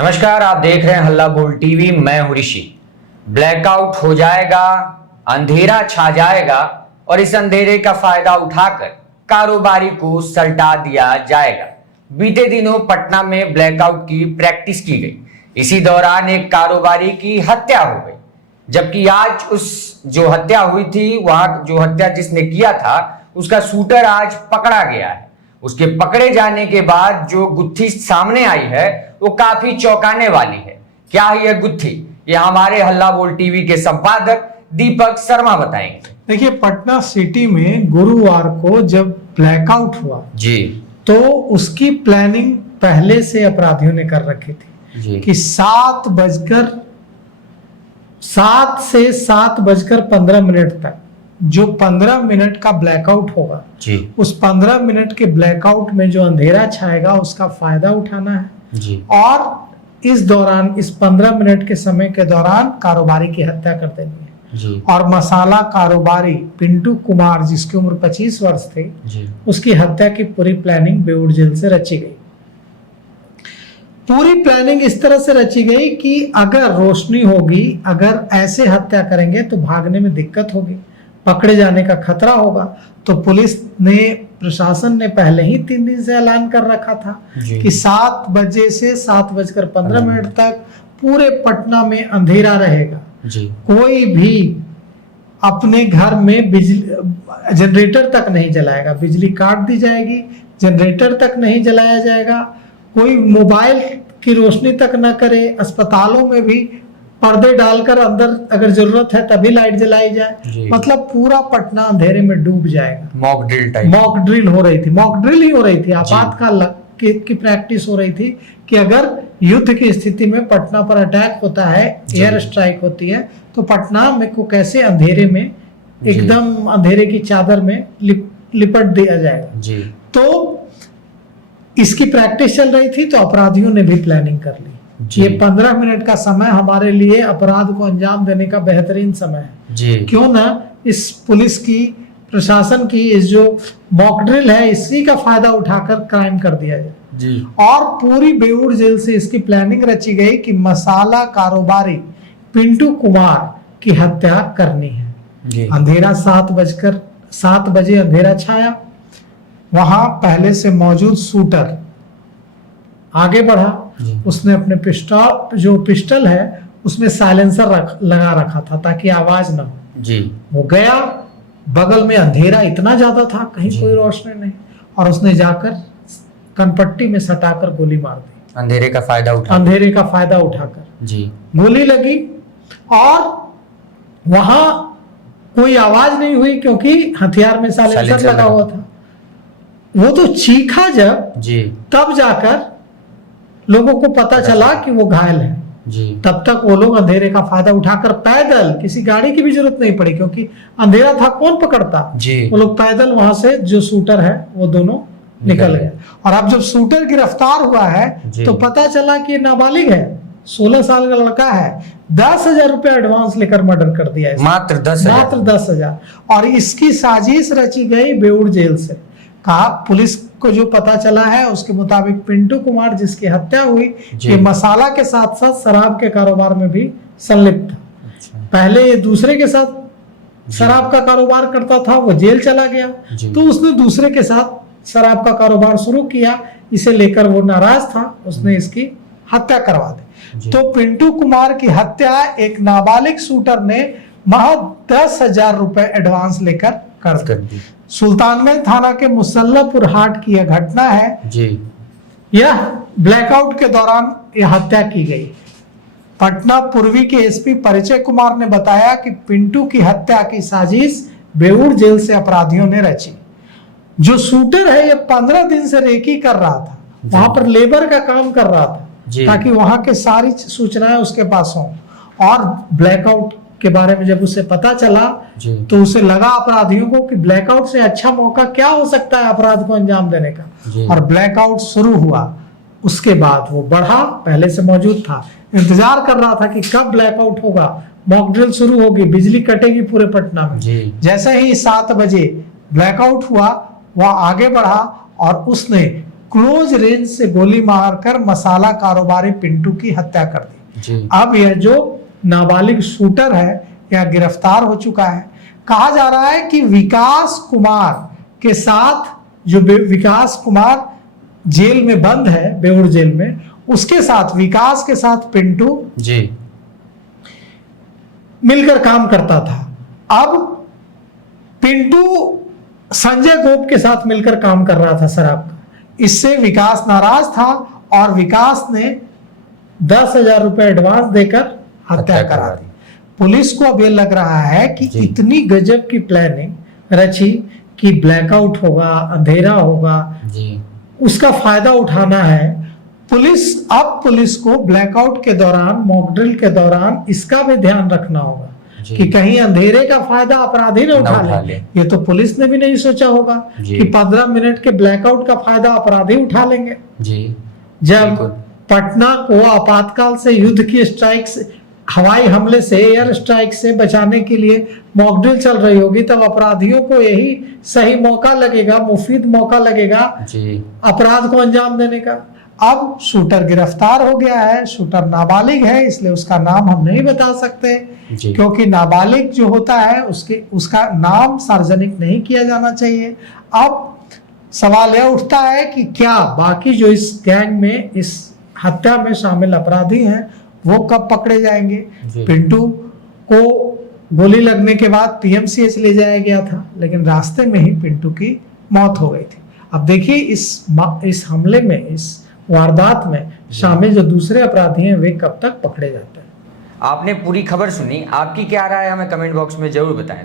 नमस्कार, आप देख रहे हैं हल्ला बोल टीवी। मैं हूं ऋषि। ब्लैकआउट हो जाएगा, अंधेरा छा जाएगा और इस अंधेरे का फायदा उठाकर कारोबारी को सल्टा दिया जाएगा। बीते दिनों पटना में ब्लैकआउट की प्रैक्टिस की गई। इसी दौरान एक कारोबारी की हत्या हो गई, जबकि आज उस जो हत्या हुई थी, वहां जो हत्या जिसने किया था उसका शूटर आज पकड़ा गया है। उसके पकड़े जाने के बाद जो गुत्थी सामने आई है वो काफी चौंकाने वाली है। क्या है यह गुत्थी, ये हमारे हल्ला बोल टीवी के संपादक दीपक शर्मा बताएंगे। देखिए, पटना सिटी में गुरुवार को जब ब्लैकआउट हुआ जी, तो उसकी प्लानिंग पहले से अपराधियों ने कर रखी थी जी। कि 7 से 7:15 तक जो 15 मिनट का ब्लैकआउट होगा जी, उस 15 मिनट के ब्लैकआउट में जो अंधेरा छाएगा उसका फायदा उठाना है जी। और इस दौरान, इस 15 मिनट के समय के दौरान कारोबारी की हत्या कर देनी है जी। और मसाला कारोबारी पिंटू कुमार, जिसकी उम्र 25 वर्ष थी जी, उसकी हत्या की पूरी प्लानिंग बेऊर जेल से रची गई। पूरी प्लानिंग इस तरह से रची गई कि अगर रोशनी होगी, अगर ऐसे हत्या करेंगे तो भागने में दिक्कत होगी, पकड़े जाने का खतरा होगा। तो पुलिस ने, प्रशासन ने पहले ही 3 दिन से ऐलान कर रखा था कि 7 बजे से 7:15 तक पूरे पटना में अंधेरा रहेगा जी। कोई भी अपने घर में बिजली, जनरेटर तक नहीं जलाएगा, बिजली काट दी जाएगी, जनरेटर तक नहीं जलाया जाएगा, कोई मोबाइल की रोशनी तक न करे। अस्पतालों में भी पर्दे डालकर अंदर अगर जरूरत है तभी लाइट जलाई जाए। मतलब पूरा पटना अंधेरे में डूब जाएगा। मॉक ड्रिल हो रही थी, मॉक ड्रिल ही हो रही थी, आपातकाल की प्रैक्टिस हो रही थी कि अगर युद्ध की स्थिति में पटना पर अटैक होता है, एयर स्ट्राइक होती है, तो पटना में को कैसे अंधेरे में, एकदम अंधेरे की चादर में लिपट दिया जाएगा जी। तो इसकी प्रैक्टिस चल रही थी, तो अपराधियों ने भी प्लानिंग कर ली। ये 15 मिनट का समय हमारे लिए अपराध को अंजाम देने का बेहतरीन समय है जी। क्यों ना इस पुलिस की, प्रशासन की इस जो मॉक ड्रिल है, इसी का फायदा उठाकर क्राइम कर दिया जाए जी। और पूरी बेऊर जेल से इसकी प्लानिंग रची गई कि मसाला कारोबारी पिंटू कुमार की हत्या करनी है जी। अंधेरा 7 बजे अंधेरा छाया। वहां पहले से मौजूद शूटर आगे बढ़ा, उसने अपने पिस्टल है उसमें साइलेंसर लगा रखा था ताकि आवाज ना हो जी। वो गया, बगल में अंधेरा इतना ज्यादा था, कहीं कोई रोशनी नहीं, और उसने जाकर कनपट्टी में सटाकर गोली मार दी। अंधेरे का फायदा उठाकर जी। गोली लगी और वहां कोई आवाज नहीं हुई क्योंकि हथियार में साइलेंसर लगा हुआ था। वो तो चीखा जब जी, तब जाकर लोगों को पता चला कि वो घायल है जी। तब तक वो लोग अंधेरे का फायदा उठाकर पैदल, किसी गाड़ी की भी जरूरत नहीं पड़ी क्योंकि अंधेरा था, कौन पकड़ता जी। वो लोग पैदल वहां से, जो शूटर है वो दोनों निकल गए। और अब जब शूटर गिरफ्तार हुआ है तो पता चला कि नाबालिग है, 16 साल का लड़का है। 10,000 रुपए एडवांस लेकर मर्डर कर दिया, मात्र 10,000। और इसकी साजिश रची गई बेऊर जेल से। कहा, पुलिस को जो पता चला है उसके मुताबिक पिंटू कुमार, जिसकी हत्या हुई, ये मसाला के साथ साथ शराब के कारोबार में भी संलिप्त था। अच्छा। पहले ये दूसरे के साथ शराब का कारोबार करता था, वो जेल चला गया, तो उसने दूसरे के साथ शराब का कारोबार शुरू किया। इसे लेकर वो नाराज था, उसने इसकी हत्या करवा दी। तो पिंटू कुमार की हत्या एक नाबालिग शूटर ने महज 10,000 रुपए एडवांस लेकर कर दी। सुल्तानगंज थाना के मुसल्लापुर हाट की यह घटना है जी। यह ब्लैकआउट के दौरान यह हत्या की गई। पटना पूर्वी के एसपी परिचय कुमार ने बताया कि पिंटू की हत्या की साजिश बेऊर जेल से अपराधियों ने रची। जो शूटर है ये 15 दिन से रेकी कर रहा था, वहां पर लेबर का काम कर रहा था ताकि वहां के सारी सूचनाएं उसके पास हों। और ब्लैकआउट के बारे में जब उसे पता चला तो उसे लगा अपराधियों को कि ब्लैकआउट से अच्छा मौका क्या हो सकता है अपराध को अंजाम देने का। और ब्लैकआउट शुरू हुआ, उसके बाद वो बढ़ा, पहले से मौजूद था, इंतजार कर रहा था कि कब ब्लैकआउट होगा, मॉक ड्रिल शुरू होगी, बिजली कटेगी पूरे पटना में। जैसे ही 7 बजे ब्लैकआउट हुआ, वह आगे बढ़ा और उसने क्लोज रेंज से गोली मारकर मसाला कारोबारी पिंटू की हत्या कर दी। जी। अब यह जो नाबालिग शूटर है यह गिरफ्तार हो चुका है। कहा जा रहा है कि विकास कुमार के साथ जो विकास कुमार जेल में बंद है, बेउर जेल में, उसके साथ विकास के साथ पिंटू जी मिलकर काम करता था। अब पिंटू संजय गोप के साथ मिलकर काम कर रहा था शराब का। इससे विकास नाराज था और विकास ने 10,000 रुपए एडवांस देकर हत्या करा दी। पुलिस को अब यह लग रहा है कि इतनी गजब की प्लानिंग रची कि ब्लैकआउट होगा, अंधेरा होगा, जी उसका फायदा उठाना है। पुलिस को ब्लैकआउट के दौरान, मॉक ड्रिल के दौरान इसका भी ध्यान रखना होगा कि कहीं अंधेरे का फायदा अपराधी न उठा ले। ये तो पुलिस ने भी नहीं सोचा होगा कि 15 मिनट के ब्लैकआउट का फायदा अपराधी उठा लेंगे। जी जब पटना को आपातकाल से, युद्ध की स्ट्राइक से, हवाई हमले से, एयर स्ट्राइक से बचाने के लिए मॉक ड्रिल चल रही होगी, तब अपराधियों को यही सही मौका लगेगा, मुफीद मौका लगेगा अपराध को अंजाम देने का। अब शूटर गिरफ्तार हो गया है। शूटर नाबालिग है, इसलिए उसका नाम हम नहीं बता सकते, क्योंकि नाबालिग जो होता है उसका नाम सार्वजनिक नहीं किया जाना चाहिए। अब सवाल यह उठता है कि क्या बाकी जो इस गैंग में, इस हत्या में शामिल अपराधी हैं, वो कब पकड़े जाएंगे। पिंटू को गोली लगने के बाद पीएमसीएच ले जाया गया था, लेकिन रास्ते में ही पिंटू की मौत हो गई थी। अब देखिए इस हमले में, इस वारदात में शामिल जो दूसरे अपराधी हैं वे कब तक पकड़े जाते हैं। आपने पूरी खबर सुनी, आपकी क्या राय है हमें कमेंट बॉक्स में जरूर बताएं।